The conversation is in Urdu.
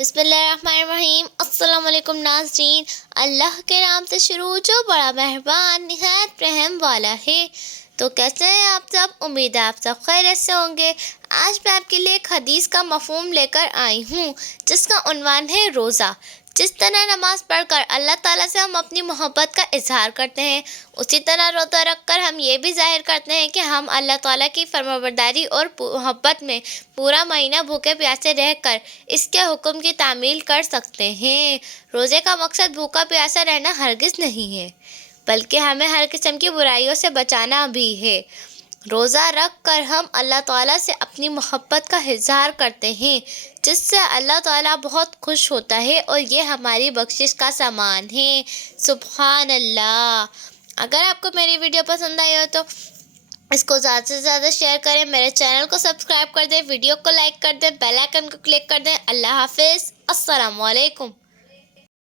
بسم اللہ الرحمن الرحیم۔ السلام علیکم ناظرین، اللہ کے نام سے شروع جو بڑا مہربان نہایت رحم والا ہے۔ تو کیسے ہیں آپ سب؟ امید ہے آپ سب خیریت سے ہوں گے۔ آج میں آپ کے لیے ایک حدیث کا مفہوم لے کر آئی ہوں جس کا عنوان ہے روزہ۔ جس طرح نماز پڑھ کر اللہ تعالیٰ سے ہم اپنی محبت کا اظہار کرتے ہیں، اسی طرح روزہ رکھ کر ہم یہ بھی ظاہر کرتے ہیں کہ ہم اللہ تعالیٰ کی فرمانبرداری اور محبت میں پورا مہینہ بھوکے پیاسے رہ کر اس کے حکم کی تعمیل کر سکتے ہیں۔ روزے کا مقصد بھوکا پیاسا رہنا ہرگز نہیں ہے، بلکہ ہمیں ہر قسم کی برائیوں سے بچانا بھی ہے۔ روزہ رکھ کر ہم اللہ تعالیٰ سے اپنی محبت کا اظہار کرتے ہیں، جس سے اللہ تعالیٰ بہت خوش ہوتا ہے اور یہ ہماری بخشش کا سامان ہے۔ سبحان اللہ۔ اگر آپ کو میری ویڈیو پسند آئی ہو تو اس کو زیادہ سے زیادہ شیئر کریں، میرے چینل کو سبسکرائب کر دیں، ویڈیو کو لائک کر دیں، بیل آئیکن کو کلک کر دیں۔ اللہ حافظ۔ السلام علیکم۔